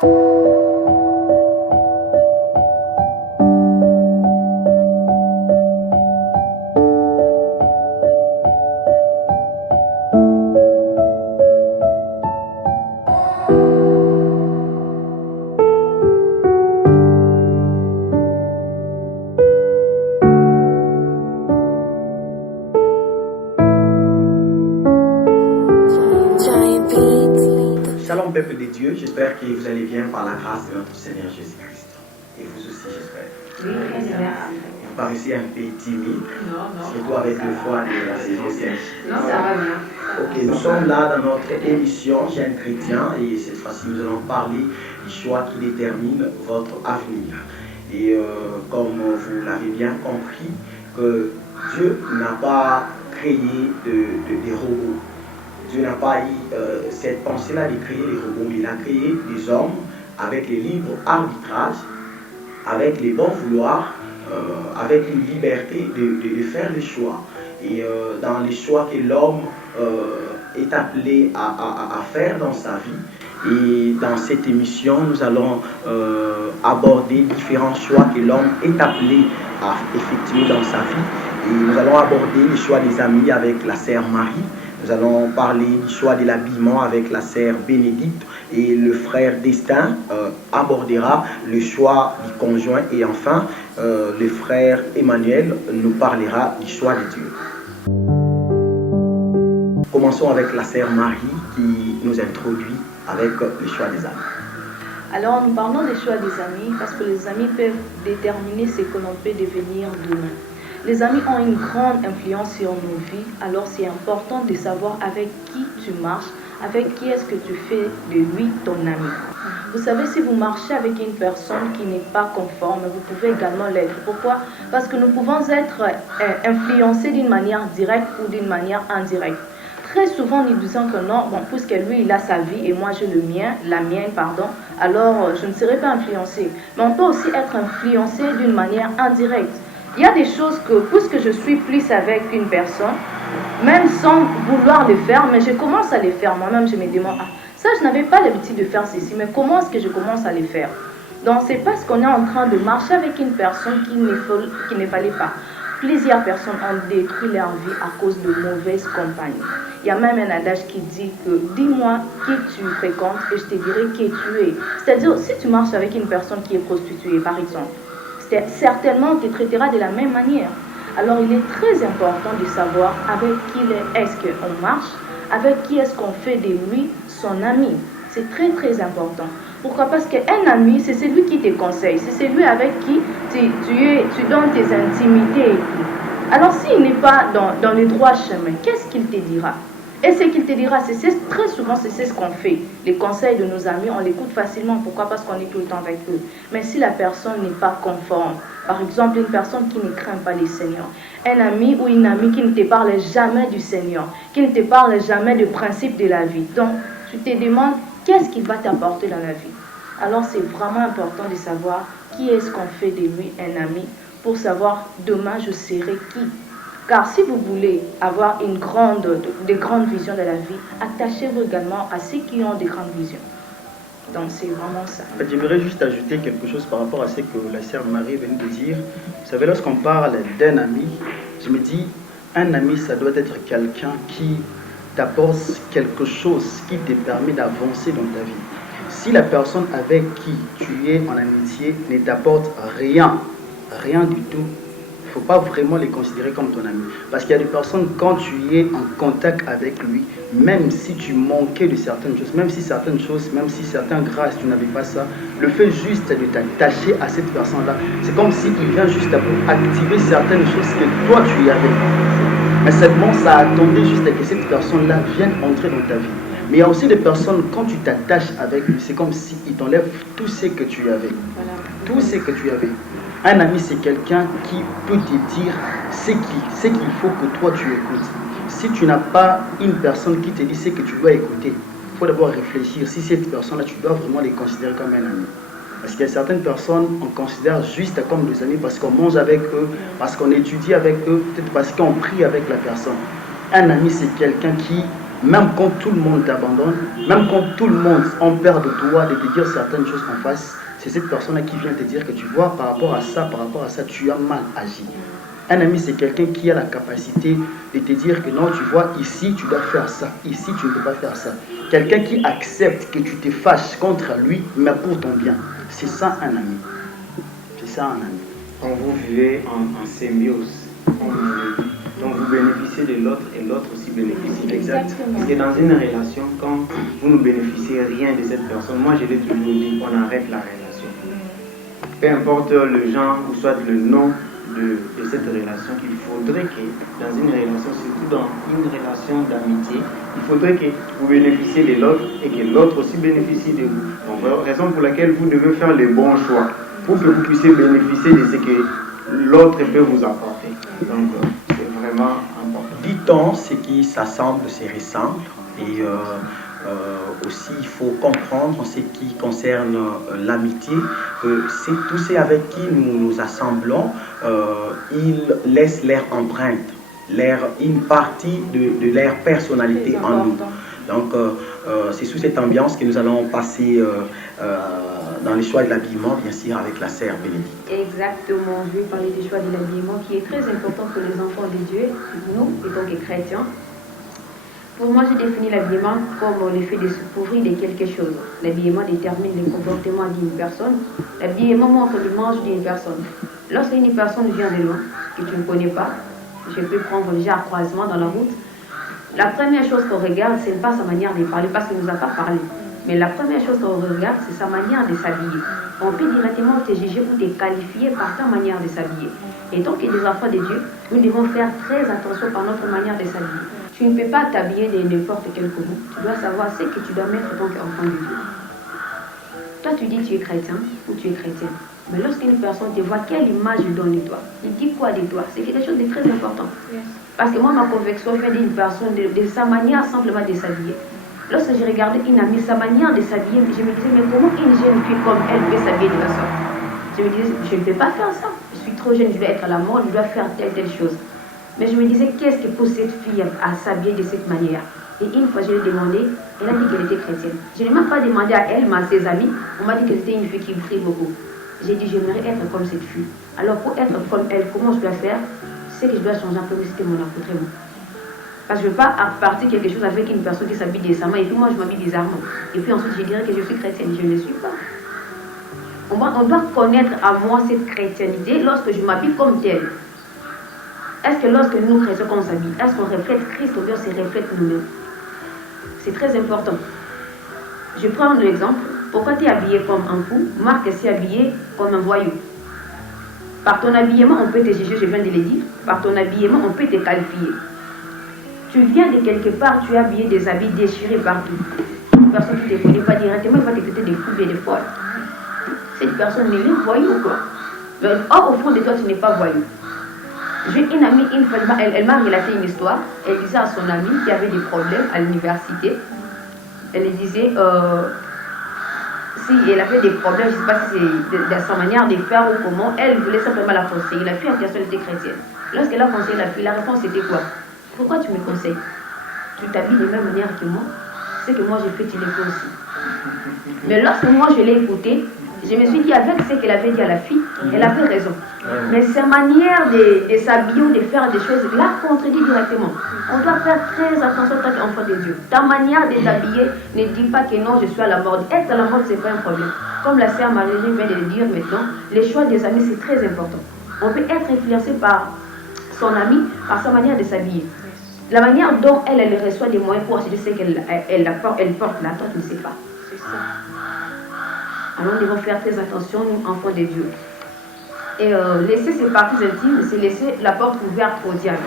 Shalom peuple de Dieu, j'espère que vous allez bien par la grâce de notre Seigneur Jésus-Christ. Et vous aussi, j'espère. Vous paraissez un peu timide, surtout avec le froid de la saison sèche. Non, ça va bien. Ok, nous sommes là dans notre émission Jeune Chrétien et cette fois-ci nous allons parler du choix qui détermine votre avenir. Et comme vous l'avez bien compris, que Dieu n'a pas créé des robots. Dieu n'a pas eu cette pensée-là de créer les robots, mais il a créé des hommes avec les libres arbitrages, avec les bons vouloirs, avec une liberté de faire les choix. Et dans les choix que l'homme est appelé à faire dans sa vie. Et dans cette émission, nous allons aborder différents choix que l'homme est appelé à effectuer dans sa vie. Et nous allons aborder les choix des amis avec la sœur Marie. Nous allons parler du choix de l'habillement avec la sœur Bénédicte et le frère Destin abordera le choix du conjoint et enfin le frère Emmanuel nous parlera du choix de Dieu. Commençons avec la sœur Marie qui nous introduit avec le choix des amis. Alors nous parlons des choix des amis parce que les amis peuvent déterminer ce que l'on peut devenir demain. Les amis ont une grande influence sur nos vies, alors c'est important de savoir avec qui tu marches, avec qui est-ce que tu fais de lui ton ami. Vous savez, si vous marchez avec une personne qui n'est pas conforme, vous pouvez également l'être. Pourquoi? Parce que nous pouvons être influencés d'une manière directe ou d'une manière indirecte. Très souvent, nous disons que non, bon, puisque lui, il a sa vie et moi, j'ai la mienne, alors je ne serai pas influencé. Mais on peut aussi être influencé d'une manière indirecte. Il y a des choses que, puisque je suis plus avec une personne, même sans vouloir le faire, mais je commence à les faire. Moi-même, je me demande, ça, je n'avais pas l'habitude de faire ceci, mais comment est-ce que je commence à les faire? Donc, c'est parce qu'on est en train de marcher avec une personne qu'il ne fallait pas. Plusieurs personnes ont détruit leur vie à cause de mauvaises compagnies. Il y a même un adage qui dit que dis-moi qui tu fréquentes et je te dirai qui tu es. C'est-à-dire, si tu marches avec une personne qui est prostituée, par exemple, certainement on te traitera de la même manière. Alors il est très important de savoir avec qui est-ce qu'on marche, avec qui est-ce qu'on fait de lui son ami. C'est très très important. Pourquoi? Parce qu'un ami, c'est celui qui te conseille, c'est celui avec qui tu donnes tes intimités. Alors s'il n'est pas dans le droit chemin, qu'est-ce qu'il te dira? Et ce qu'il te dira, très souvent, c'est ce qu'on fait. Les conseils de nos amis, on l'écoute facilement. Pourquoi? Parce qu'on est tout le temps avec eux. Mais si la personne n'est pas conforme, par exemple, une personne qui ne craint pas le Seigneur, un ami ou une amie qui ne te parle jamais du Seigneur, qui ne te parle jamais du principe de la vie. Donc, tu te demandes qu'est-ce qu'il va t'apporter dans la vie. Alors, c'est vraiment important de savoir qui est-ce qu'on fait de lui un ami pour savoir demain je serai qui. Car si vous voulez avoir de grandes visions de la vie, attachez-vous également à ceux qui ont de grandes visions. Donc c'est vraiment ça. J'aimerais juste ajouter quelque chose par rapport à ce que la sœur Marie vient de dire. Vous savez, lorsqu'on parle d'un ami, je me dis, un ami, ça doit être quelqu'un qui t'apporte quelque chose qui te permet d'avancer dans ta vie. Si la personne avec qui tu es en amitié ne t'apporte rien du tout, il ne faut pas vraiment les considérer comme ton ami. Parce qu'il y a des personnes, quand tu es en contact avec lui, même si tu manquais de certaines choses, même si certaines grâces, tu n'avais pas ça, le fait juste de t'attacher à cette personne-là, c'est comme s'il vient juste pour activer certaines choses que toi tu y avais. Mais seulement ça attendait juste à que cette personne-là vienne entrer dans ta vie. Mais il y a aussi des personnes, quand tu t'attaches avec lui, c'est comme s'il t'enlève tout ce que tu avais. Tout ce que tu avais. Un ami, c'est quelqu'un qui peut te dire ce qu'il faut que toi tu écoutes. Si tu n'as pas une personne qui te dit ce que tu dois écouter, il faut d'abord réfléchir si cette personne-là, tu dois vraiment les considérer comme un ami. Parce qu'il y a certaines personnes, on considère juste comme des amis parce qu'on mange avec eux, parce qu'on étudie avec eux, peut-être parce qu'on prie avec la personne. Un ami, c'est quelqu'un qui même quand tout le monde t'abandonne, même quand tout le monde en perd de toi, de te dire certaines choses en face, c'est cette personne-là qui vient te dire que tu vois, par rapport à ça, tu as mal agi. Un ami, c'est quelqu'un qui a la capacité de te dire que non, tu vois, ici, tu dois faire ça, ici, tu ne peux pas faire ça. Quelqu'un qui accepte que tu te fâches contre lui, mais pour ton bien. C'est ça un ami. C'est ça un ami. Quand vous vivez en symbiose, donc vous bénéficiez de l'autre et l'autre aussi bénéficie de vous. Parce que dans une relation, quand vous ne bénéficiez rien de cette personne, moi je l'ai toujours dit, on arrête la relation. Peu importe le genre ou soit le nom de cette relation, il faudrait que dans une relation, surtout dans une relation d'amitié, il faudrait que vous bénéficiez de l'autre et que l'autre aussi bénéficie de vous. Donc, raison pour laquelle vous devez faire les bons choix pour que vous puissiez bénéficier de ce que l'autre peut vous apporter. Donc, c'est vraiment important. Dit-on, ce qui s'assemble se ressemble. Et aussi, il faut comprendre en ce qui concerne l'amitié, que tous ceux avec qui nous nous assemblons, ils laissent leur empreinte, une partie de leur personnalité en nous. Donc, c'est sous cette ambiance que nous allons passer dans le choix de l'habillement, bien sûr, avec la sœur Bénédicte. Exactement, je vais parler du choix de l'habillement qui est très important pour les enfants de Dieu, nous, étant que chrétiens. Pour moi, j'ai défini l'habillement comme le fait de se couvrir de quelque chose. L'habillement détermine le comportement d'une personne. L'habillement montre l'image d'une personne. Lorsqu'une personne vient de loin, que tu ne connais pas, je peux prendre déjà un croisement dans la route, la première chose qu'on regarde, ce n'est pas sa manière de parler, parce qu'il ne nous a pas parlé. Mais la première chose qu'on regarde, c'est sa manière de s'habiller. On peut directement te juger ou te qualifier par ta manière de s'habiller. Et tant que des enfants de Dieu, nous devons faire très attention par notre manière de s'habiller. Tu ne peux pas t'habiller de n'importe quel comment. Tu dois savoir ce que tu dois mettre en tant qu'enfant de Dieu. Toi, tu dis tu es chrétien ou tu es chrétienne. Mais lorsqu'une personne te voit, quelle image il donne de toi? Il dit quoi de toi? C'est quelque chose de très important. Parce que moi, ma conviction vient d'une personne, de sa manière simplement de s'habiller. Lorsque j'ai regardé une amie, sa manière de s'habiller, je me disais, mais comment une jeune fille comme elle peut s'habiller de la sorte? Je me disais, je ne peux pas faire ça. Je suis trop jeune, je dois être à la mode, je dois faire telle chose. Mais je me disais, qu'est-ce qui pousse cette fille à s'habiller de cette manière? Et une fois, je lui ai demandé, elle a dit qu'elle était chrétienne. Je n'ai même pas demandé à elle, mais à ses amis. On m'a dit qu'elle était une fille qui prie beaucoup. J'ai dit, j'aimerais être comme cette fille. Alors, pour être comme elle, comment je dois faire? C'est que je dois changer un peu, c'était mon accoutrement. Parce que je ne veux pas partir quelque chose avec une personne qui s'habille décemment et puis moi, je m'habille bizarrement. Et puis ensuite, je dirais que je suis chrétienne. Je ne le suis pas. On doit connaître à moi cette chrétienté lorsque je m'habille comme telle. Est-ce que lorsque nous, chrétiens, qu'on s'habille, est-ce qu'on reflète Christ ou bien on se reflète nous-mêmes? C'est très important. Je prends l'exemple. Pourquoi tu es habillé comme un fou? Marc est habillé comme un voyou. Par ton habillement, on peut te juger, je viens de le dire. Par ton habillement, on peut te qualifier. Tu viens de quelque part, tu es habillé des habits déchirés partout. Une personne qui ne te connaît pas directement, il va t'écouter des fous et des folles. Cette personne n'est pas voyou ou quoi? Or, au fond de toi, tu n'es pas voyou. J'ai une amie, une fois, elle m'a relaté une histoire. Elle disait à son amie qui avait des problèmes à l'université. Elle disait, si elle avait des problèmes, je ne sais pas si c'est de sa manière de faire ou comment, elle voulait simplement la conseiller. La fille en question était chrétienne. Lorsqu'elle a conseillé la fille, la réponse était quoi? Pourquoi tu me conseilles? Tu t'habilles de la même manière que moi. Ce que moi j'ai fait, tu le fais aussi. Mais lorsque moi je l'ai écoutée, je me suis dit avec ce qu'elle avait dit à la fille, elle avait raison. Mais sa manière de s'habiller ou de faire des choses la contredit directement. On doit faire très attention en tant qu'enfant de Dieu. Ta manière de t'habiller ne dit pas que non, je suis à la mode. Être à la mode, ce n'est pas un problème. Comme la sœur Marie vient de le dire maintenant, les choix des amis, c'est très important. On peut être influencé par son ami, par sa manière de s'habiller. La manière dont elle reçoit des moyens pour acheter ce qu'elle porte là, toi tu ne sais pas. C'est ça. Alors nous devons faire très attention, nous, enfants de Dieu. Et laisser ses parties intimes, c'est laisser la porte ouverte au diable.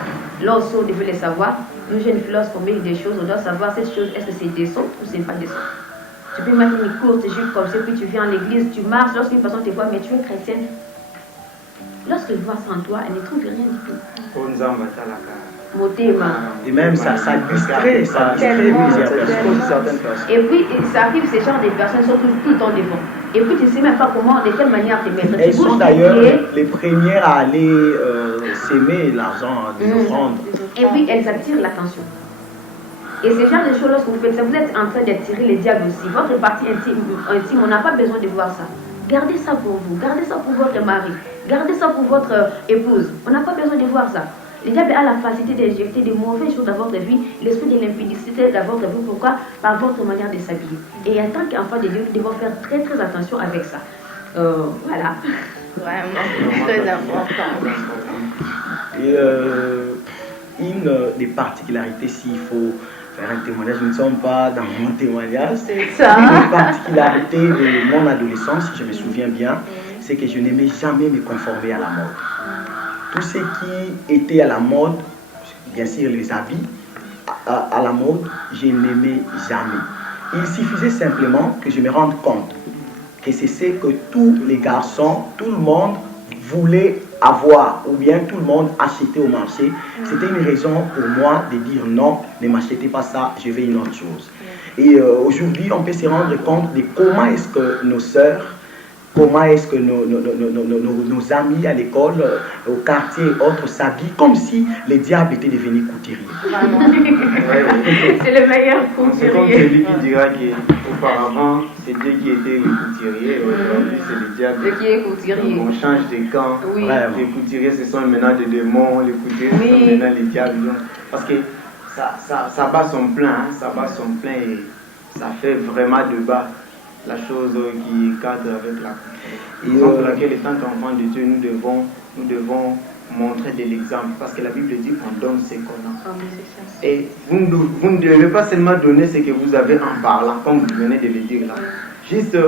Là aussi, on devait le savoir. Nous, jeunes filles, lorsqu'on met des choses, on doit savoir cette chose, est-ce que c'est décent ou c'est pas décent. Tu peux mettre une courte jupe comme ça, puis tu viens à l'église, tu marches, lorsqu'une personne te voit, mais tu es chrétienne. Lorsqu'elle voit ça en toi, elle ne trouve rien du tout. Et même ça distrait plusieurs personnes. Et puis, ça arrive, ces genres de personnes sont tout le temps devant. Et puis, tu ne sais même pas comment, de quelle manière te mettre. Elles sont d'ailleurs les premières à aller s'aimer l'argent des offrandes. Et puis, elles attirent l'attention. Et ce genre de choses, lorsque vous faites ça, vous êtes en train d'attirer les diables aussi. Votre partie intime, on n'a pas besoin de voir ça. Gardez ça pour vous, gardez ça pour votre mari, gardez ça pour votre épouse. On n'a pas besoin de voir ça. Le diable a la facilité d'injecter des mauvaises choses dans votre vie, l'esprit de l'impudicité dans votre vie. Pourquoi? Par votre manière de s'habiller. Et en tant qu'enfant de Dieu, nous devons faire très très attention avec ça. Voilà. Vraiment, très important. Et une des particularités, s'il faut faire un témoignage, nous ne sommes pas dans mon témoignage. C'est ça. Une des particularités de mon adolescence, si je me souviens bien, c'est que je n'aimais jamais me conformer à la mode. Tout ce qui était à la mode, bien sûr les habits, à la mode, je n'aimais jamais. Il suffisait simplement que je me rende compte que c'est ce que tous les garçons, tout le monde voulait avoir, ou bien tout le monde achetait au marché. C'était une raison pour moi de dire non, ne m'achetez pas ça, je veux une autre chose. Et aujourd'hui, on peut se rendre compte de comment est-ce que nos sœurs, comment est-ce que nos amis à l'école, au quartier et autres s'habillent comme si les diables étaient devenus couturiers. C'est le meilleur C'est comme couturier. celui qui dira qu'auparavant, c'est Dieu qui était le couturier, aujourd'hui c'est le diable. Qui est couturier. Donc on change de camp. Oui. Les couturiers, ce sont maintenant des démons, les couturiers, ce sont maintenant les diables. Parce que ça bat son plein, hein, ça bat son plein et ça fait vraiment de bas la chose qui cadre avec la coutume. Raison pour laquelle, étant qu'enfants de Dieu, nous devons montrer de l'exemple. Parce que la Bible dit qu'on donne ce qu'on a. Et vous ne devez pas seulement donner ce que vous avez en parlant, comme vous venez de le dire là. Juste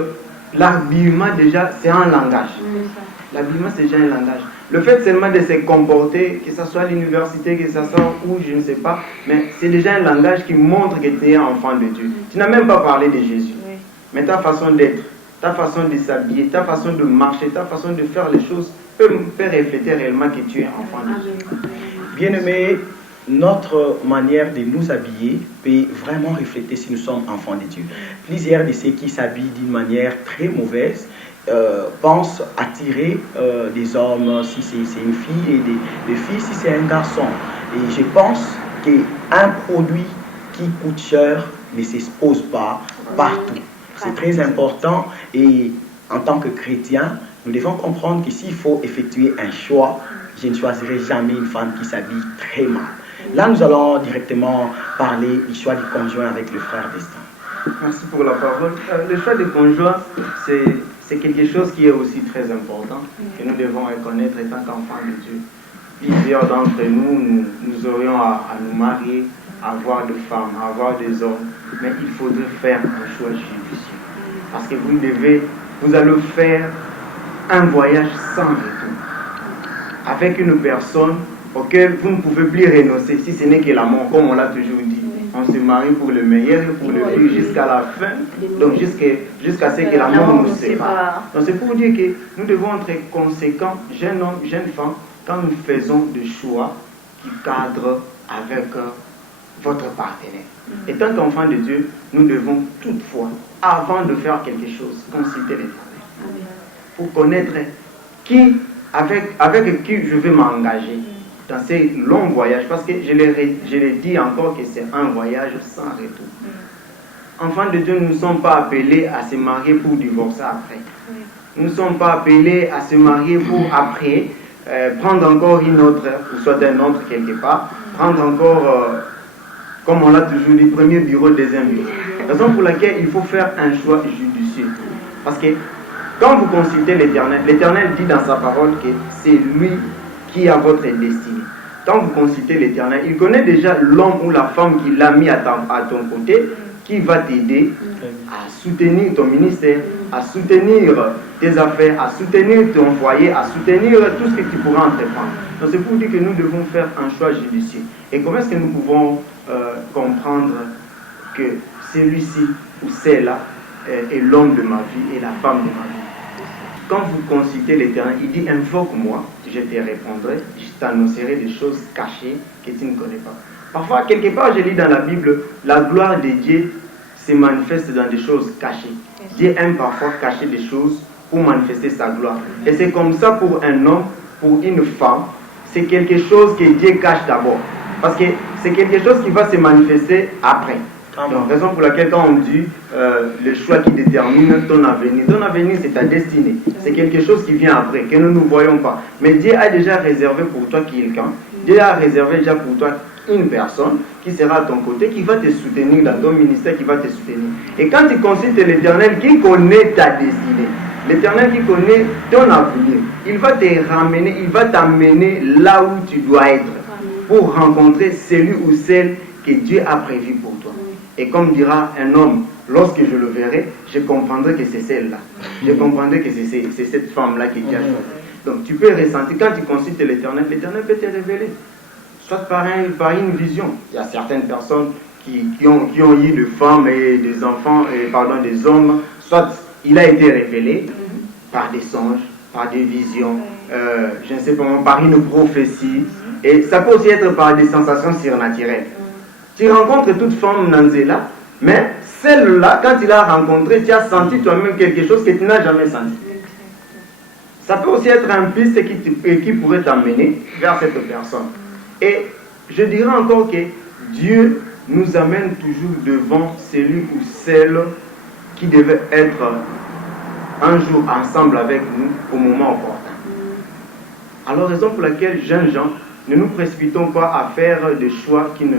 l'habillement déjà, c'est un langage. L'habillement, c'est déjà un langage. Le fait seulement de se comporter, que ce soit à l'université, que ce soit où, je ne sais pas, mais c'est déjà un langage qui montre que tu es un enfant de Dieu. Tu n'as même pas parlé de Jésus. Mais ta façon d'être, ta façon de s'habiller, ta façon de marcher, ta façon de faire les choses peut refléter réellement que tu es enfant de Dieu. Bien-aimés, notre manière de nous habiller peut vraiment refléter si nous sommes enfants de Dieu. Plusieurs de ceux qui s'habillent d'une manière très mauvaise pensent attirer des hommes si c'est une fille et des filles si c'est un garçon. Et je pense qu'un produit qui coûte cher ne s'expose pas partout. C'est très important et en tant que chrétien, nous devons comprendre que s'il faut effectuer un choix, je ne choisirai jamais une femme qui s'habille très mal. Là, nous allons directement parler du choix du conjoint avec le frère Destin. Merci pour la parole. Le choix du conjoint, c'est quelque chose qui est aussi très important, que nous devons reconnaître étant qu'enfants de Dieu. Plusieurs d'entre nous, nous aurions à nous marier, à avoir des femmes, à avoir des hommes, mais il faudrait faire un choix judicieux. Parce que vous allez faire un voyage sans retour, avec une personne auquel vous ne pouvez plus renoncer, si ce n'est que l'amour, comme on l'a toujours dit. On se marie pour le meilleur et pour le pire jusqu'à la fin, donc jusqu'à ce que l'amour nous sépare. Donc c'est pour dire que nous devons être conséquents, jeunes hommes, jeunes femmes, quand nous faisons des choix qui cadrent avec votre partenaire. Étant qu'enfants de Dieu, nous devons toutefois, avant de faire quelque chose, consulter l'Éternel. Pour connaître avec qui je vais m'engager dans ces longs voyages. Parce que je l'ai dit encore que c'est un voyage sans retour. Enfants de Dieu, nous ne sommes pas appelés à se marier pour divorcer après. Nous ne sommes pas appelés à se marier pour après prendre encore une autre, ou soit un autre quelque part, prendre encore, comme on l'a toujours dit, premier bureau, deuxième bureau. Raison pour laquelle il faut faire un choix judicieux. Parce que quand vous consultez l'Éternel, l'Éternel dit dans sa parole que c'est lui qui a votre destinée. Quand vous consultez l'Éternel, il connaît déjà l'homme ou la femme qu'il a mis à ton côté, qui va t'aider à soutenir ton ministère, à soutenir tes affaires, à soutenir ton foyer, à soutenir tout ce que tu pourras entreprendre. Donc c'est pour dire que nous devons faire un choix judicieux. Et comment est-ce que nous pouvons comprendre que celui-ci ou celle-là est l'homme de ma vie et la femme de ma vie? Quand vous consultez l'Éternel, il dit invoque-moi, je te répondrai, je t'annoncerai des choses cachées que tu ne connais pas. Parfois, quelque part, je lis dans la Bible, la gloire de Dieu se manifeste dans des choses cachées. Dieu aime parfois cacher des choses pour manifester sa gloire. Et c'est comme ça pour un homme, pour une femme, c'est quelque chose que Dieu cache d'abord. Parce que c'est quelque chose qui va se manifester après. Donc, raison pour laquelle quand on dit le choix qui détermine ton avenir c'est ta destinée. C'est quelque chose qui vient après, que nous ne voyons pas. Mais Dieu a déjà réservé pour toi quelqu'un. Dieu a réservé déjà pour toi une personne qui sera à ton côté, qui va te soutenir dans ton ministère, qui va te soutenir. Et quand tu consultes l'Éternel qui connaît ta destinée, l'Éternel qui connaît ton avenir, il va te ramener, il va t'amener là où tu dois être pour rencontrer celui ou celle que Dieu a prévu pour toi. Et comme dira un homme, lorsque je le verrai, je comprendrai que c'est celle-là. Je comprendrai que c'est cette femme-là qui Dieu a choisi. Donc tu peux ressentir, quand tu consultes l'Éternel, l'Éternel peut te révéler. Soit par une vision. Il y a certaines personnes qui ont eu des femmes et des enfants, des hommes. Soit il a été révélé par des songes, par des visions, je ne sais pas, par une prophétie. Et ça peut aussi être par des sensations surnaturelles. Tu rencontres toute femme Nanzela, mais celle-là, quand tu l'as rencontrée, tu as senti toi-même quelque chose que tu n'as jamais senti. Ça peut aussi être un piste qui pourrait t'amener vers cette personne. Et je dirais encore que Dieu nous amène toujours devant celui ou celle qui devait être un jour ensemble avec nous au moment opportun. Alors, raison pour laquelle, jeunes gens, ne nous précipitons pas à faire des choix qui ne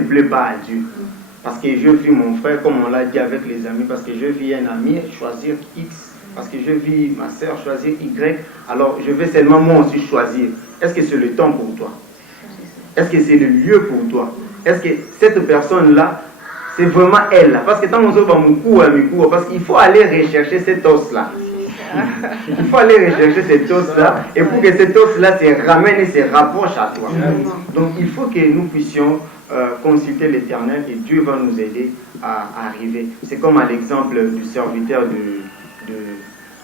plaît pas à Dieu. Parce que je vis mon frère, comme on l'a dit avec les amis, parce que je vis un ami choisir X, parce que je vis ma soeur choisir Y, alors je vais seulement moi aussi choisir. Est-ce que c'est le temps pour toi? Est-ce que c'est le lieu pour toi? Est-ce que cette personne-là, c'est vraiment elle? Parce que tant qu'on se voit mon cours, parce qu'il faut aller rechercher cet os-là. Il faut aller rechercher cet os-là, et pour que cet os-là se ramène et se rapproche à toi. Donc il faut que nous puissions consulter l'Éternel, et Dieu va nous aider à arriver. C'est comme à l'exemple du serviteur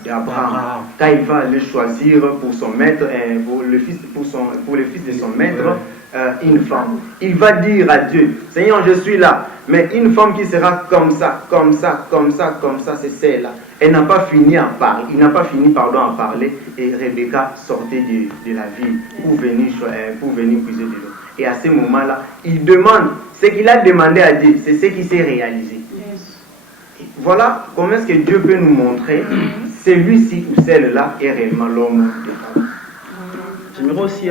d'Abraham, quand il va aller choisir pour son maître, pour le fils de son maître, une femme. Il va dire à Dieu, Seigneur, je suis là, mais une femme qui sera comme ça, comme ça, comme ça, comme ça, c'est celle-là. Elle n'a pas fini à parler, il n'a pas fini à parler, et Rebecca sortait de la ville pour venir puiser de l'eau. Et à ce moment-là, il demande, ce qu'il a demandé à Dieu, c'est ce qui s'est réalisé. Voilà comment est-ce que Dieu peut nous montrer celui-ci ou celle-là est réellement l'homme de Dieu. J'aimerais aussi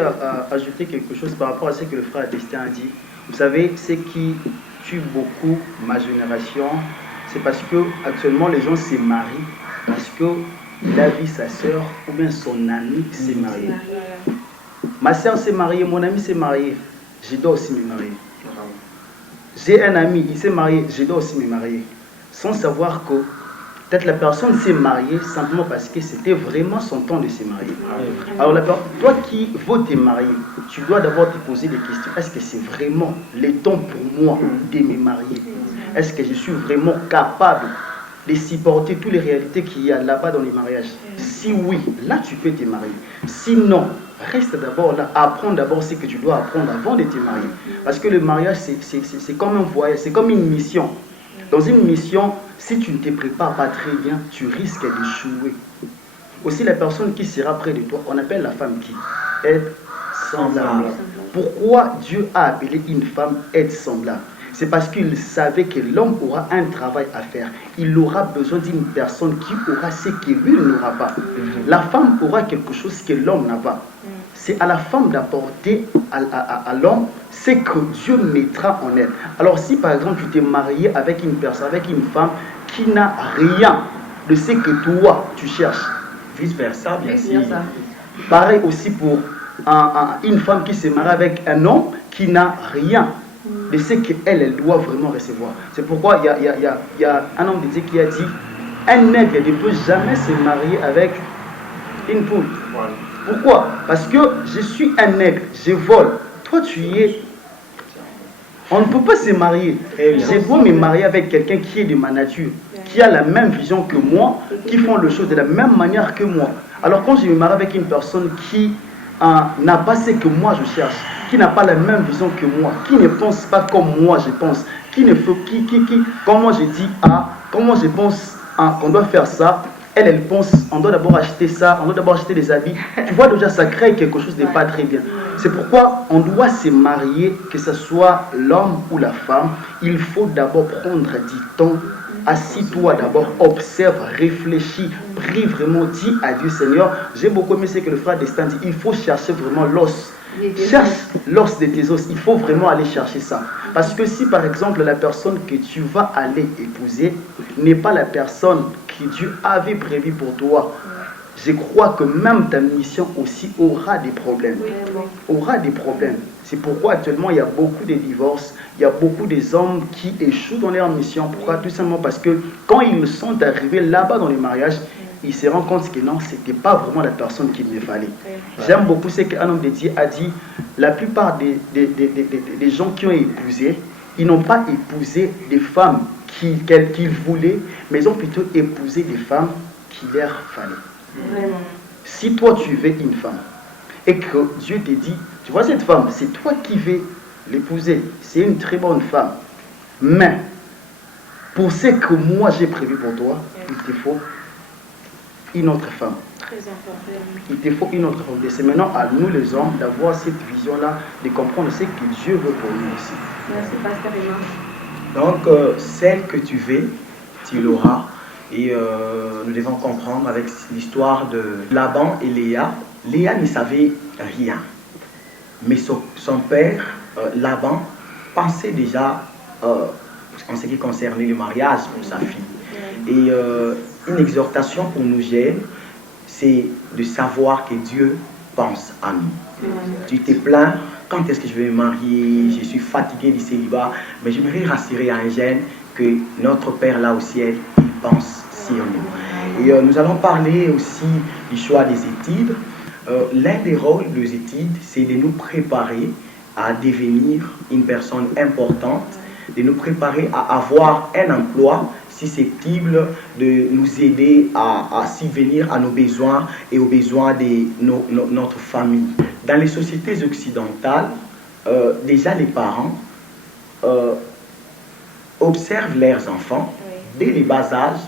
ajouter quelque chose par rapport à ce que le frère Destin a dit. Vous savez, ce qui tue beaucoup ma génération, c'est parce que actuellement les gens se marient parce qu'il a vu sa soeur ou bien son ami s'est marié. Ma soeur s'est mariée, mon ami s'est marié, je dois aussi me marier. J'ai un ami, il s'est marié, je dois aussi me marier. Sans savoir que peut-être la personne s'est mariée simplement parce que c'était vraiment son temps de se marier. Alors toi qui veux te marier, tu dois d'abord te poser des questions. Est-ce que c'est vraiment le temps pour moi de me marier? Est-ce que je suis vraiment capable de supporter toutes les réalités qu'il y a là-bas dans les mariages? Si oui, là tu peux te marier. Sinon, reste d'abord là, apprends d'abord ce que tu dois apprendre avant de te marier. Parce que le mariage, c'est comme un voyage, c'est comme une mission. Dans une mission, si tu ne te prépares pas très bien, tu risques d'échouer. Aussi, la personne qui sera près de toi, on appelle la femme qui? Aide semblable. Pourquoi Dieu a appelé une femme aide semblable? C'est parce qu'il savait que l'homme aura un travail à faire. Il aura besoin d'une personne qui aura ce que lui n'aura pas. La femme aura quelque chose que l'homme n'a pas. C'est à la femme d'apporter à l'homme ce que Dieu mettra en elle. Alors si par exemple tu t'es marié avec une personne, avec une femme qui n'a rien de ce que toi tu cherches, vice versa, bien sûr. Pareil aussi pour une femme qui s'est mariée avec un homme qui n'a rien de ce qu'elle doit vraiment recevoir. C'est pourquoi il y a un homme de Dieu qui a dit, un aigle ne peut jamais se marier avec une poule. Voilà. Pourquoi? Parce que je suis un aigle, je vole. Toi tu es... On ne peut pas se marier. Je veux me marier avec quelqu'un qui est de ma nature, qui a la même vision que moi, qui font les choses de la même manière que moi. Alors quand je me marie avec une personne qui n'a pas ce que moi je cherche, qui n'a pas la même vision que moi, qui ne pense pas comme moi je pense, comment je dis comment je pense qu'on doit faire ça, Elle pense, on doit d'abord acheter ça, on doit d'abord acheter des habits. Tu vois déjà, ça crée quelque chose de pas très bien. C'est pourquoi on doit se marier, que ce soit l'homme ou la femme. Il faut d'abord prendre du temps. Assis-toi d'abord, observe, réfléchis, prie vraiment, dis à Dieu Seigneur. J'ai beaucoup aimé ce que le frère Destin dit. Il faut chercher vraiment l'os. Cherche l'os de tes os. Il faut vraiment aller chercher ça. Parce que si par exemple la personne que tu vas aller épouser n'est pas la personne que Dieu avait prévue pour toi, je crois que même ta mission aussi aura des problèmes. Aura des problèmes. C'est pourquoi actuellement il y a beaucoup de divorces, il y a beaucoup des hommes qui échouent dans leur mission. Pourquoi? Tout simplement parce que quand ils sont arrivés là-bas dans les mariages, ils se rendent compte que non, ce n'était pas vraiment la personne qu'il me fallait. J'aime beaucoup ce qu'un homme de Dieu a dit. La plupart des gens qui ont épousé, ils n'ont pas épousé des femmes qu'ils voulaient, mais ils ont plutôt épousé des femmes qui leur fallaient. Vraiment. Si toi tu veux une femme et que Dieu te dit, tu vois cette femme, c'est toi qui veux l'épouser, c'est une très bonne femme, mais pour ce que moi j'ai prévu pour toi, il te faut une autre femme. Très important. Il te faut une autre femme. C'est maintenant à nous les hommes d'avoir cette vision-là, de comprendre ce que Dieu veut pour nous aussi. Merci, Pasteur Emma. Donc, celle que tu veux, tu l'auras. Et nous devons comprendre avec l'histoire de Laban et Léa. Léa ne savait rien. Mais son père, Laban, pensait déjà en ce qui concernait le mariage pour sa fille. Et une exhortation pour nous jeunes, c'est de savoir que Dieu pense à nous. Tu te plains, quand est-ce que je vais me marier? Je suis fatigué du célibat. Mais j'aimerais rassurer à un jeune que notre Père là au ciel, il pense sur nous. Et nous allons parler aussi du choix des études. L'un des rôles des études, c'est de nous préparer à devenir une personne importante, de nous préparer à avoir un emploi susceptible de nous aider à subvenir à nos besoins et aux besoins de notre famille. Dans les sociétés occidentales, déjà les parents observent leurs enfants dès les bas âges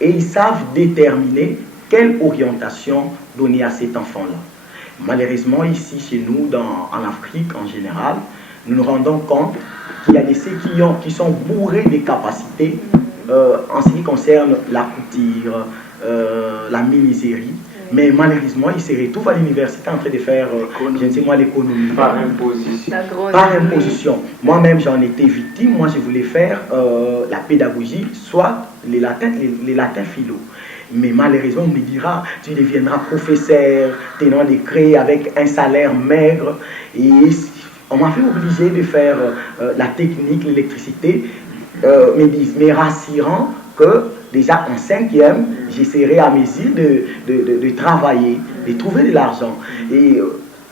et ils savent déterminer quelle orientation donner à cet enfant-là. Malheureusement, ici chez nous, en Afrique en général, nous nous rendons compte qu'il y a des ceux qui sont bourrés de capacités en ce qui concerne la couture, la menuiserie. Mais malheureusement, ils se retrouvent à l'université en train de faire, je ne sais moi, l'économie. Par imposition. Par imposition. Moi-même, j'en étais victime. Moi, je voulais faire la pédagogie, soit les latins philo. Mais malheureusement, on me dira, tu deviendras professeur, tenant des crés avec un salaire maigre. Et on m'a fait obliger de faire la technique, l'électricité, mais rassurant que déjà en 5e, j'essaierai à mesure de travailler, de trouver de l'argent. Et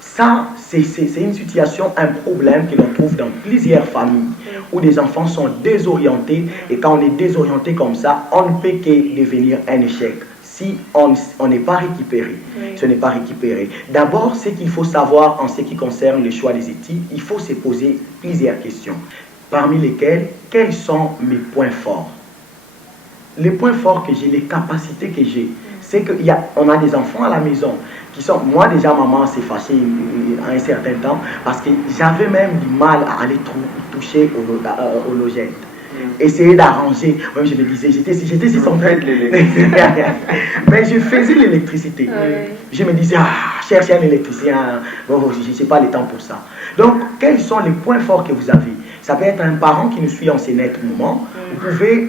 ça, c'est une situation, un problème que l'on trouve dans plusieurs familles, où des enfants sont désorientés, et quand on est désorienté comme ça, on ne peut que devenir un échec. Si on n'est pas récupéré, ce n'est pas récupéré. D'abord, ce qu'il faut savoir en ce qui concerne le choix des études, il faut se poser plusieurs questions, parmi lesquelles, quels sont mes points forts? Les points forts que j'ai, les capacités que j'ai, c'est qu'on a des enfants à la maison qui sont... Moi, déjà, maman s'est fâchée à un certain temps parce que j'avais même du mal à aller toucher au logette. Essayer d'arranger. Même je me disais, j'étais si son frère. Mais je faisais l'électricité. Je me disais, chercher un électricien, bon, je n'ai pas le temps pour ça. Donc, quels sont les points forts que vous avez? Ça peut être un parent qui nous suit en ce net moment. Vous pouvez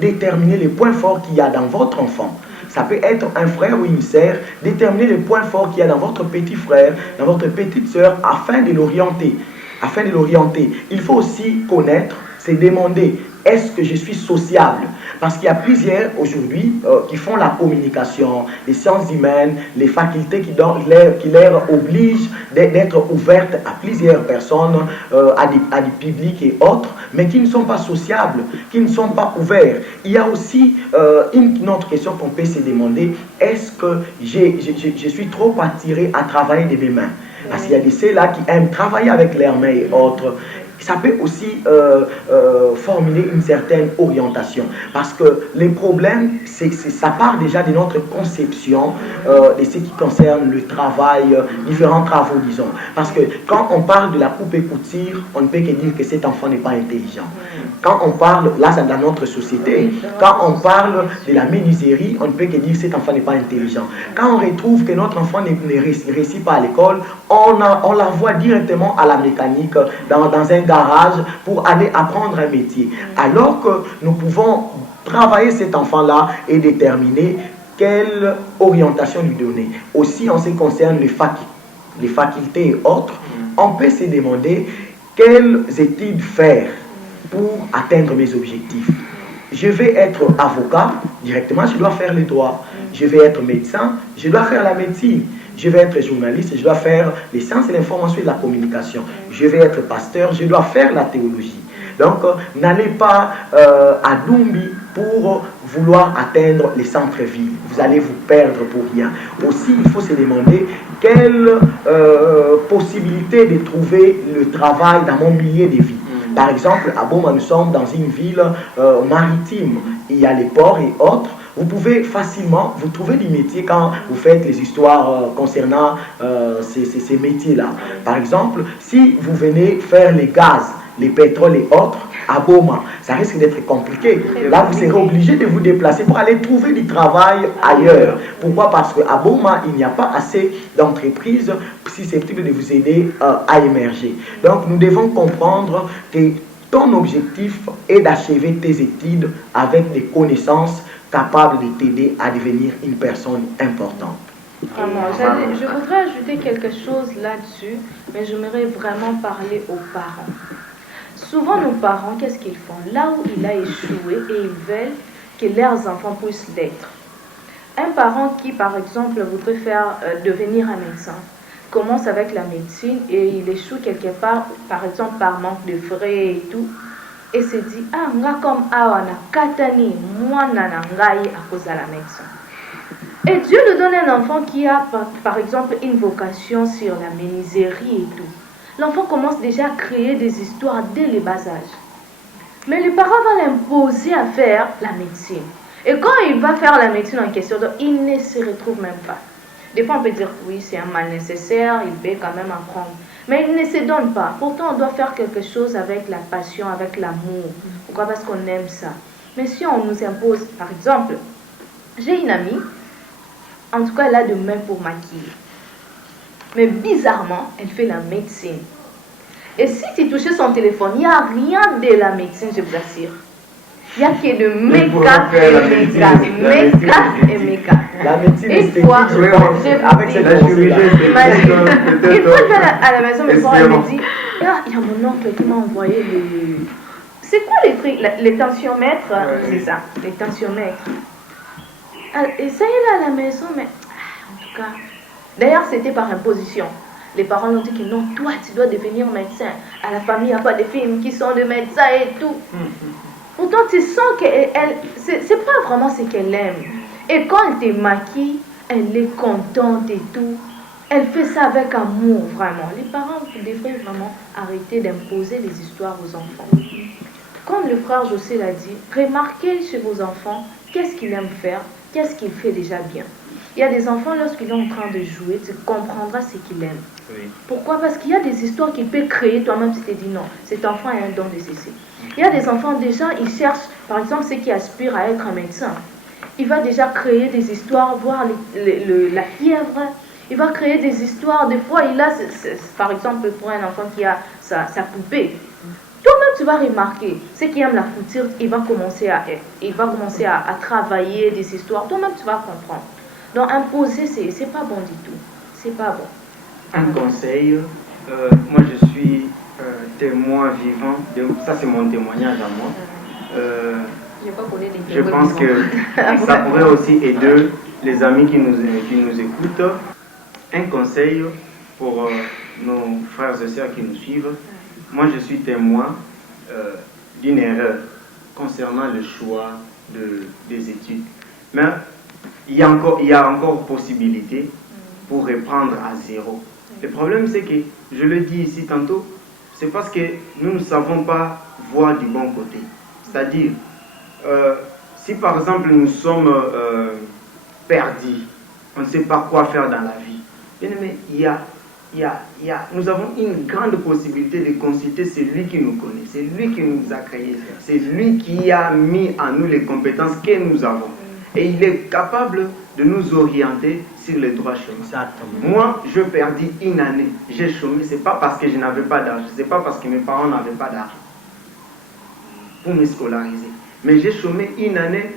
déterminer les points forts qu'il y a dans votre enfant. Ça peut être un frère ou une sœur, déterminer les points forts qu'il y a dans votre petit frère, dans votre petite sœur, afin de l'orienter. Afin de l'orienter. Il faut aussi connaître, se demander, est-ce que je suis sociable? Parce qu'il y a plusieurs aujourd'hui qui font la communication, les sciences humaines, les facultés qui leur obligent d'être ouvertes à plusieurs personnes, à des publics et autres, mais qui ne sont pas sociables, qui ne sont pas ouverts. Il y a aussi une autre question qu'on peut se demander, est-ce que je suis trop attiré à travailler de mes mains? Parce qu'il y a des ceux-là qui aiment travailler avec leurs mains et autres. Ça peut aussi formuler une certaine orientation. Parce que les problèmes, ça part déjà de notre conception de ce qui concerne le travail, différents travaux, disons. Parce que quand on parle de la poupée couture, on ne peut que dire que cet enfant n'est pas intelligent. Quand on parle, là c'est dans notre société, quand on parle de la menuiserie, on ne peut que dire que cet enfant n'est pas intelligent. Quand on retrouve que notre enfant ne réussit pas à l'école, on l'envoie directement à la mécanique, dans un garage pour aller apprendre un métier. Alors que nous pouvons travailler cet enfant-là et déterminer quelle orientation lui donner. Aussi en ce qui concerne les facultés et autres, on peut se demander quelles études faire pour atteindre mes objectifs. Je vais être avocat, directement je dois faire les droits. Je vais être médecin, je dois faire la médecine. Je vais être journaliste, je dois faire les sciences et l'information et la communication. Je vais être pasteur, je dois faire la théologie. Donc, n'allez pas à Dumbi pour vouloir atteindre les centres-villes. Vous allez vous perdre pour rien. Aussi, il faut se demander quelle possibilité de trouver le travail dans mon milieu de vie. Par exemple, à Boma, nous sommes dans une ville maritime. Il y a les ports et autres. Vous pouvez facilement vous trouver du métier quand vous faites les histoires concernant ces métiers-là. Par exemple, si vous venez faire les gaz, les pétroles et autres à Boma, ça risque d'être compliqué. Là, vous serez obligé de vous déplacer pour aller trouver du travail ailleurs. Pourquoi? Parce qu'à Boma, il n'y a pas assez d'entreprises susceptibles de vous aider à émerger. Donc, nous devons comprendre que ton objectif est d'achever tes études avec des connaissances capable de t'aider à devenir une personne importante. Vraiment, je voudrais ajouter quelque chose là-dessus, mais j'aimerais vraiment parler aux parents. Souvent, nos parents, qu'est-ce qu'ils font? Là où il a échoué et ils veulent que leurs enfants puissent l'être. Un parent qui, par exemple, voudrait devenir un médecin, commence avec la médecine et il échoue quelque part, par exemple, par manque de frais et tout, et se dit, ah, nga comme awana katani, moi nana ngai à cause de la médecine. Et Dieu lui donne un enfant qui a, par exemple, une vocation sur la menuiserie et tout. L'enfant commence déjà à créer des histoires dès le bas âge. Mais le parent va l'imposer à faire la médecine. Et quand il va faire la médecine en question, il ne se retrouve même pas. Des fois, on peut dire, oui, c'est un mal nécessaire, il peut quand même apprendre. Mais il ne se donne pas. Pourtant, on doit faire quelque chose avec la passion, avec l'amour. Pourquoi? Parce qu'on aime ça. Mais si on nous impose, par exemple, j'ai une amie, en tout cas, elle a de mains pour maquiller. Mais bizarrement, elle fait la médecine. Et si tu touches son téléphone, il n'y a rien de la médecine, je vous assure. Il n'y a que de make-up et make-up. La médecine esthétique, avec cette imagine, une fois que je vais à la maison, mes parents me disent, ah, il y a mon oncle qui m'a envoyé les... C'est quoi les prix? Les tensiomètres, c'est ça, les tensiomètres. Essayez là à la maison, mais en tout cas... D'ailleurs, c'était par imposition. Les parents ont dit que non, toi, tu dois devenir médecin. À la famille, il n'y a pas de filles qui sont des médecins et tout. Pourtant, tu sens qu'elle, c'est pas vraiment ce qu'elle aime. Et quand elle te maquille, elle est contente et tout. Elle fait ça avec amour, vraiment. Les parents devraient vraiment arrêter d'imposer les histoires aux enfants. Comme le frère José l'a dit, remarquez chez vos enfants qu'est-ce qu'ils aiment faire, qu'est-ce qu'il fait déjà bien. Il y a des enfants, lorsqu'ils sont en train de jouer, tu comprendras ce qu'ils aiment. Oui. Pourquoi? Parce qu'il y a des histoires qu'il peut créer toi-même si tu te dis non, cet enfant a un don de ceci. Il y a des enfants, déjà, ils cherchent, par exemple, ceux qui aspirent à être un médecin. Il va déjà créer des histoires, voir la fièvre. Il va créer des histoires. Des fois, il a, par exemple, pour un enfant qui a sa poupée. Toi-même, tu vas remarquer, ceux qui aiment la couture, il va commencer à travailler des histoires. Toi-même, tu vas comprendre. Donc, imposer, c'est pas bon du tout. C'est pas bon. Un conseil, moi je suis témoin vivant, ça c'est mon témoignage à moi. Je pense que ça pourrait aussi aider les amis qui nous écoutent. Un conseil pour nos frères et sœurs qui nous suivent. Moi je suis témoin d'une erreur concernant le choix des études. Mais il y a encore possibilité pour reprendre à zéro. Le problème, c'est que, je le dis ici tantôt, c'est parce que nous ne savons pas voir du bon côté. C'est-à-dire, si par exemple nous sommes perdus, on ne sait pas quoi faire dans la vie. Bien aimé, nous avons une grande possibilité de consulter celui qui nous connaît, c'est lui qui nous a créés, c'est lui qui a mis en nous les compétences que nous avons. Et il est capable de nous orienter sur le droit chemin. Exactement. Moi, je perdis une année, j'ai chômé, ce n'est pas parce que je n'avais pas d'argent, ce n'est pas parce que mes parents n'avaient pas d'argent pour me scolariser. Mais j'ai chômé une année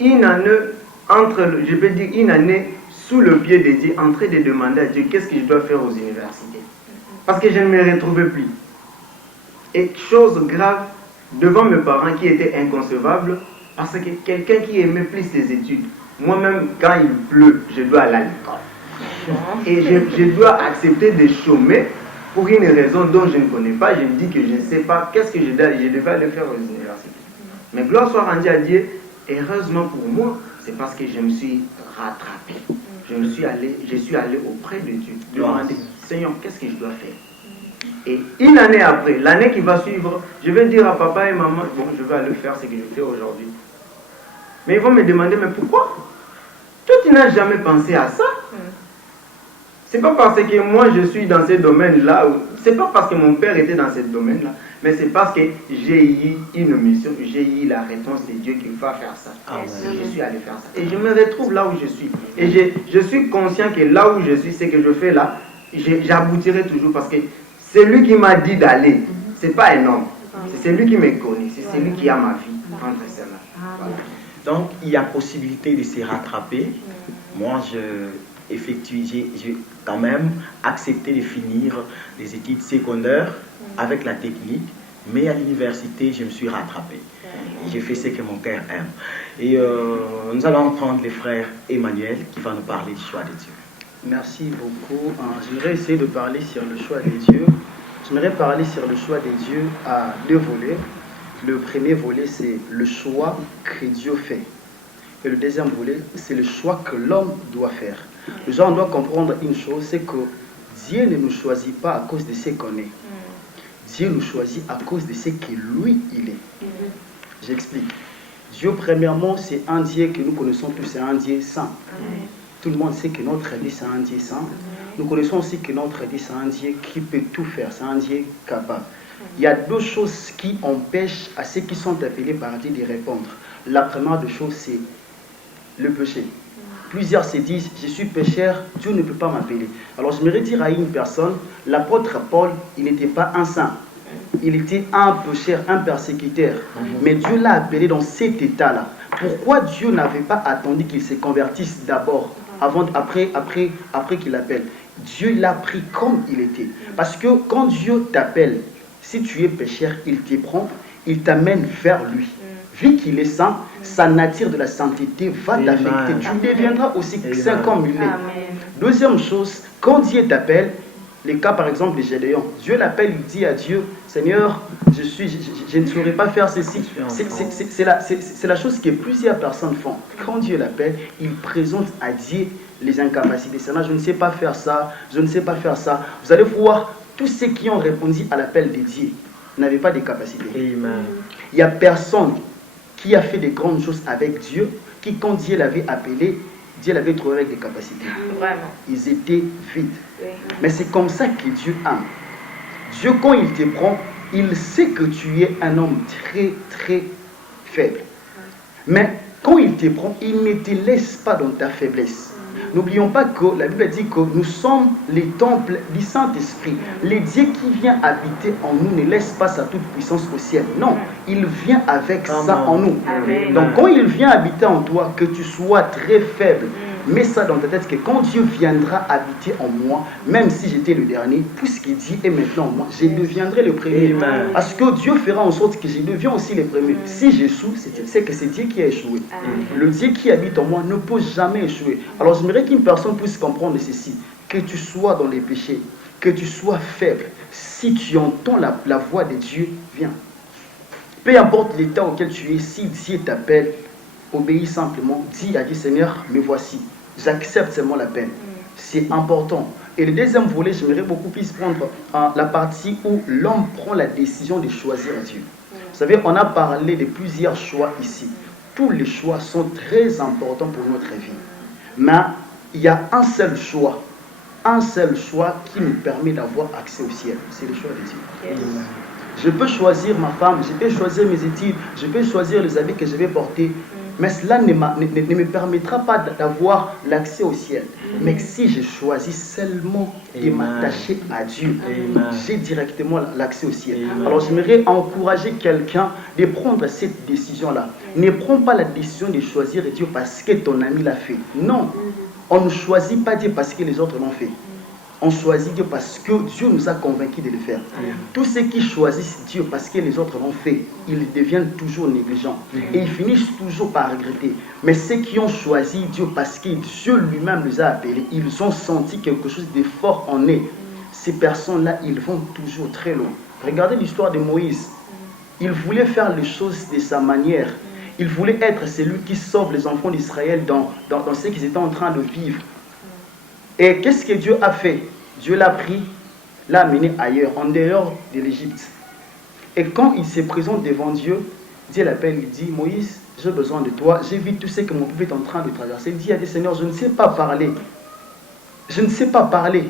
je peux dire une année sous le pied de Dieu, en train de demander à Dieu qu'est-ce que je dois faire aux universités. Parce que je ne me retrouvais plus. Et chose grave, devant mes parents qui étaient inconcevables, parce que quelqu'un qui aimait plus ses études, moi-même, quand il pleut, je dois aller à l'école. Et je dois accepter de chômer pour une raison dont je ne connais pas. Je me dis que je ne sais pas qu'est-ce que je devais aller faire aux universités. Mais gloire soit rendue à Dieu, heureusement pour moi, c'est parce que je me suis rattrapé. Je suis allé auprès de Dieu, demander, Seigneur, qu'est-ce que je dois faire? Et une année après, l'année qui va suivre, je vais dire à papa et maman, bon, je vais aller faire ce que je fais aujourd'hui. Mais ils vont me demander, mais pourquoi? Toi, tu n'as jamais pensé à ça? C'est pas parce que moi je suis dans ce domaine-là, c'est pas parce que mon père était dans ce domaine-là, mais c'est parce que j'ai eu une mission, j'ai eu la réponse de Dieu qu'il va faire ça. Je suis allé faire ça. Et je me retrouve là où je suis. Et je suis conscient que là où je suis, ce que je fais là, j'aboutirai toujours parce que c'est lui qui m'a dit d'aller. C'est pas un homme. C'est celui qui me connaît. C'est celui qui a ma vie entre ses mains. Voilà. Donc, il y a possibilité de se rattraper. Moi, j'ai quand même accepté de finir les études secondaires avec la technique, mais à l'université, je me suis rattrapé. J'ai fait ce que mon cœur aime. Et nous allons entendre le frère Emmanuel qui va nous parler du choix de Dieu. Merci beaucoup. J'aimerais essayer de parler sur le choix de Dieu. J'aimerais parler sur le choix de Dieu à deux volets. Le premier volet, c'est le choix que Dieu fait. Et le deuxième volet, c'est le choix que l'homme doit faire. Les gens doivent comprendre une chose, c'est que Dieu ne nous choisit pas à cause de ce qu'on est. Dieu nous choisit à cause de ce que lui, il est. J'explique. Dieu, premièrement, c'est un Dieu que nous connaissons tous, c'est un Dieu saint. Tout le monde sait que notre Dieu, c'est un Dieu saint. Nous connaissons aussi que notre Dieu, c'est un Dieu qui peut tout faire, c'est un Dieu capable. Il y a deux choses qui empêchent à ceux qui sont appelés par Dieu de répondre. La première des choses, c'est le péché. Plusieurs se disent, je suis pécheur, Dieu ne peut pas m'appeler. Alors je me dire à une personne, l'apôtre Paul, il n'était pas un saint. Il était un pécheur, un persécuteur. Mais Dieu l'a appelé dans cet état-là. Pourquoi Dieu n'avait pas attendu qu'il se convertisse d'abord, après qu'il l'appelle? Dieu l'a pris comme il était. Parce que quand Dieu t'appelle, si tu es pécheur, il te prend, il t'amène vers lui. Vu qu'il est saint, sa nature de la sainteté va t'affecter. Tu deviendras aussi saint comme il est. Deuxième chose, quand Dieu t'appelle, les cas par exemple de Gédéon, Dieu l'appelle, il dit à Dieu, Seigneur, je ne saurais pas faire ceci. C'est la chose que plusieurs personnes font. Quand Dieu l'appelle, il présente à Dieu les incapacités. Seigneur, je ne sais pas faire ça, je ne sais pas faire ça. Vous allez voir, tous ceux qui ont répondu à l'appel de Dieu n'avaient pas de capacités. Amen. Il n'y a personne qui a fait de grandes choses avec Dieu, qui quand Dieu l'avait appelé, Dieu l'avait trouvé avec des capacités. Vraiment. Ils étaient vides. Oui. Mais c'est comme ça que Dieu aime. Dieu, quand il te prend, il sait que tu es un homme très, très faible. Mais quand il te prend, il ne te laisse pas dans ta faiblesse. N'oublions pas que la Bible dit que nous sommes les temples du Saint-Esprit. Le Dieu qui vient habiter en nous ne laisse pas sa toute puissance au ciel. Non, il vient avec ça en nous. Amen. Donc quand il vient habiter en toi, que tu sois très faible, mets ça dans ta tête que quand Dieu viendra habiter en moi, même si j'étais le dernier, puisque Dieu est maintenant en moi, je deviendrai le premier. Amen. Parce que Dieu fera en sorte que je deviens aussi le premier. Si j'échoue, c'est que c'est Dieu qui a échoué. Le Dieu qui habite en moi ne peut jamais échouer. Alors j'aimerais qu'une personne puisse comprendre ceci, que tu sois dans les péchés, que tu sois faible, si tu entends la voix de Dieu, viens. Peu importe l'état auquel tu es, si Dieu t'appelle, obéis simplement, dis à Dieu, Seigneur, me voici, j'accepte seulement la peine. C'est important. Et le deuxième volet, j'aimerais beaucoup plus prendre la partie où l'homme prend la décision de choisir Dieu. Vous savez, on a parlé de plusieurs choix ici. Tous les choix sont très importants pour notre vie. Mais il y a un seul choix qui nous permet d'avoir accès au ciel. C'est le choix de Dieu. Yes. Je peux choisir ma femme, je peux choisir mes études, je peux choisir les habits que je vais porter. Mais cela ne me permettra pas d'avoir l'accès au ciel. Mais si je choisis seulement de m'attacher à Dieu, j'ai directement l'accès au ciel. Alors j'aimerais encourager quelqu'un de prendre cette décision-là. Ne prends pas la décision de choisir Dieu parce que ton ami l'a fait. Non, on ne choisit pas Dieu parce que les autres l'ont fait. On choisit Dieu parce que Dieu nous a convaincus de le faire. Tous ceux qui choisissent Dieu parce que les autres l'ont fait, ils deviennent toujours négligents. Et ils finissent toujours par regretter. Mais ceux qui ont choisi Dieu parce que Dieu lui-même les a appelés, ils ont senti quelque chose de fort en eux. Ces personnes-là, ils vont toujours très loin. Regardez l'histoire de Moïse. Il voulait faire les choses de sa manière. Il voulait être celui qui sauve les enfants d'Israël dans ce qu'ils étaient en train de vivre. Et qu'est-ce que Dieu a fait? Dieu l'a pris, l'a amené ailleurs, en dehors de l'Égypte. Et quand il se présente devant Dieu, Dieu l'appelle, il dit, Moïse, j'ai besoin de toi, j'ai vu tout ce que mon peuple est en train de traverser. Il dit à Dieu, Seigneur, je ne sais pas parler. Je ne sais pas parler.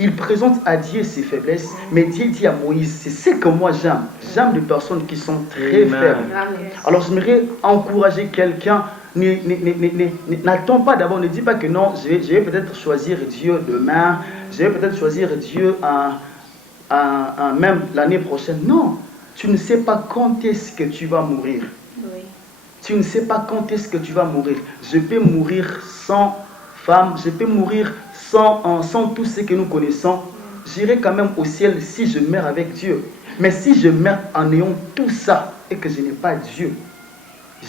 Il présente à Dieu ses faiblesses, mais Dieu dit à Moïse, c'est ce que moi j'aime. J'aime des personnes qui sont très faibles. Alors j'aimerais encourager quelqu'un. N'attends pas d'abord, ne dis pas que non, je vais peut-être choisir Dieu demain, je vais peut-être choisir Dieu même l'année prochaine. Non, tu ne sais pas quand est-ce que tu vas mourir. Oui. Tu ne sais pas quand est-ce que tu vas mourir. Je peux mourir sans femme, je peux mourir sans tout ce que nous connaissons. J'irai quand même au ciel si je meurs avec Dieu. Mais si je meurs en ayant tout ça et que je n'ai pas Dieu,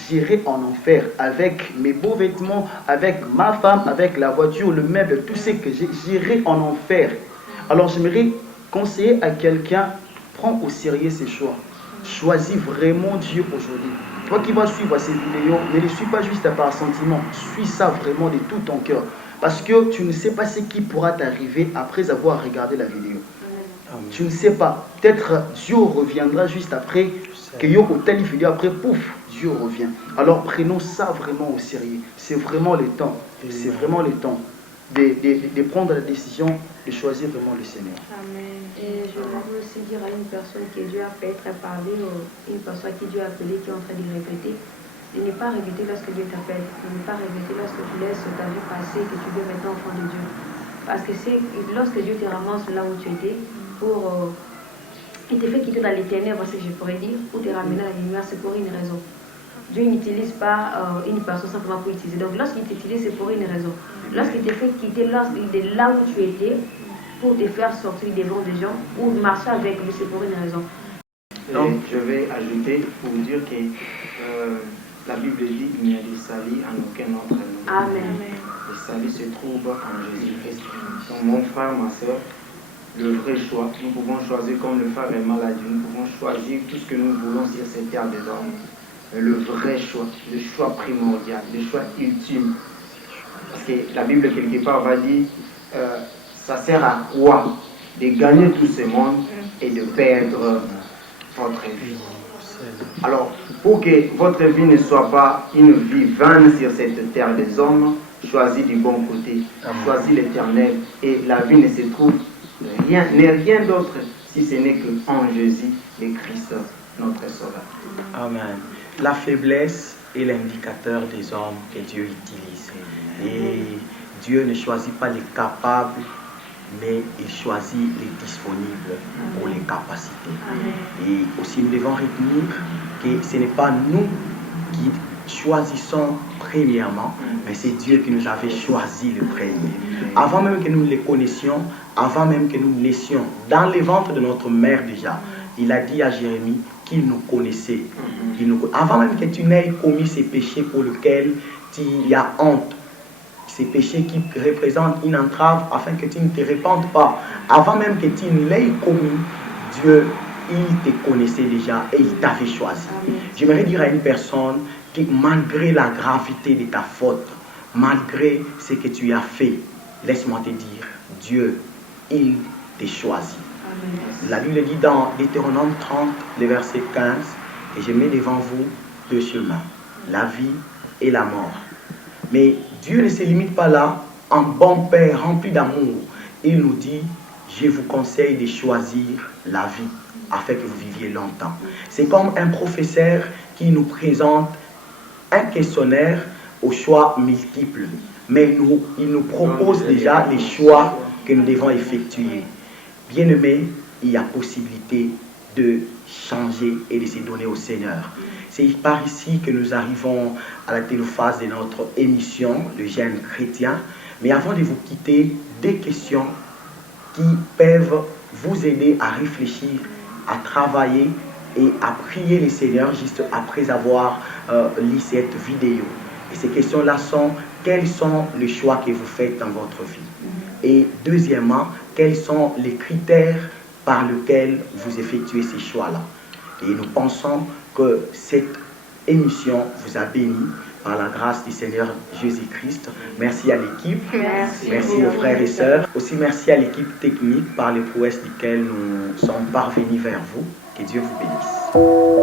j'irai en enfer avec mes beaux vêtements, avec ma femme, avec la voiture, le meuble, tout ce que j'ai, j'irai en enfer. Alors j'aimerais conseiller à quelqu'un, prends au sérieux ses choix. Choisis vraiment Dieu aujourd'hui. Toi qui vas suivre ces vidéos, ne les suis pas juste par sentiment, suis ça vraiment de tout ton cœur. Parce que tu ne sais pas ce qui pourra t'arriver après avoir regardé la vidéo. Tu ne sais pas, peut-être Dieu reviendra juste après, que yo telle vidéo après, pouf, Dieu revient. Alors prenons ça vraiment au sérieux. C'est vraiment le temps. C'est vraiment le temps de prendre la décision de choisir vraiment le Seigneur. Amen. Et je veux aussi dire à une personne que Dieu a fait être parler, une personne qui Dieu a appelé, qui est en train de répéter, de ne pas regretter lorsque Dieu t'appelle, de ne pas regretter lorsque tu laisses ta vie passer et que tu veux maintenant enfant de Dieu. Parce que c'est lorsque Dieu te ramasse là où tu étais, il te fait quitter dans les ténèbres, c'est ce que je pourrais dire, pour te ramener à la lumière, c'est pour une raison. Dieu n'utilise pas une personne simplement pour utiliser. Donc lorsqu'il t'utilise, c'est pour une raison. Lorsqu'il te fait quitter de là où tu étais, pour te faire sortir devant des gens, ou marcher avec lui, c'est pour une raison. Donc je vais ajouter pour vous dire que la Bible dit qu'il n'y a de salut en aucun autre nom. Amen. Le salut se trouve en Jésus-Christ. Donc mon frère, ma soeur, le vrai choix, nous pouvons choisir comme le frère est malade, nous pouvons choisir tout ce que nous voulons sur cette terre des hommes. Mais le vrai choix, le choix primordial, le choix ultime. Parce que la Bible quelque part va dire, ça sert à quoi de gagner tout ce monde et de perdre votre vie. Alors, pour que votre vie ne soit pas une vie vaine sur cette terre des hommes, choisis du bon côté, choisis l'éternel, et la vie ne se trouve rien d'autre si ce n'est qu'en Jésus le Christ, notre Sauveur. Amen. La faiblesse est l'indicateur des hommes que Dieu utilise. Et Dieu ne choisit pas les capables, mais il choisit les disponibles pour les capacités. Et aussi nous devons retenir que ce n'est pas nous qui choisissons premièrement, mais c'est Dieu qui nous avait choisi le premier. Avant même que nous les connaissions, avant même que nous naissions, dans les ventres de notre mère déjà, il a dit à Jérémie qu'il nous connaissait. Avant même que tu n'aies commis ces péchés pour lesquels tu as honte, ces péchés qui représentent une entrave afin que tu ne te répandes pas. Avant même que tu ne l'aies commis, Dieu, il te connaissait déjà et il t'avait choisi. J'aimerais dire à une personne que malgré la gravité de ta faute, malgré ce que tu as fait, laisse-moi te dire, Dieu, il te choisit. Amen. La Bible dit dans Deutéronome 30, le verset 15, et je mets devant vous deux chemins, la vie et la mort. Mais Dieu ne se limite pas là. Un bon Père rempli d'amour, il nous dit, je vous conseille de choisir la vie afin que vous viviez longtemps. C'est comme un professeur qui nous présente un questionnaire aux choix multiples, mais il nous propose déjà les choix que nous devons effectuer. Bien-aimés, il y a possibilité de changer et de se donner au Seigneur. C'est par ici que nous arrivons à la téléphase de notre émission, le jeune chrétien. Mais avant de vous quitter, des questions qui peuvent vous aider à réfléchir, à travailler et à prier le Seigneur juste après avoir lu cette vidéo. Et ces questions-là sont, quels sont les choix que vous faites dans votre vie? Et deuxièmement, quels sont les critères par lesquels vous effectuez ces choix-là? Et nous pensons que cette émission vous a béni par la grâce du Seigneur Jésus-Christ. Merci à l'équipe. Merci aux frères et sœurs. Aussi merci à l'équipe technique par les prouesses desquelles nous sommes parvenus vers vous. Que Dieu vous bénisse.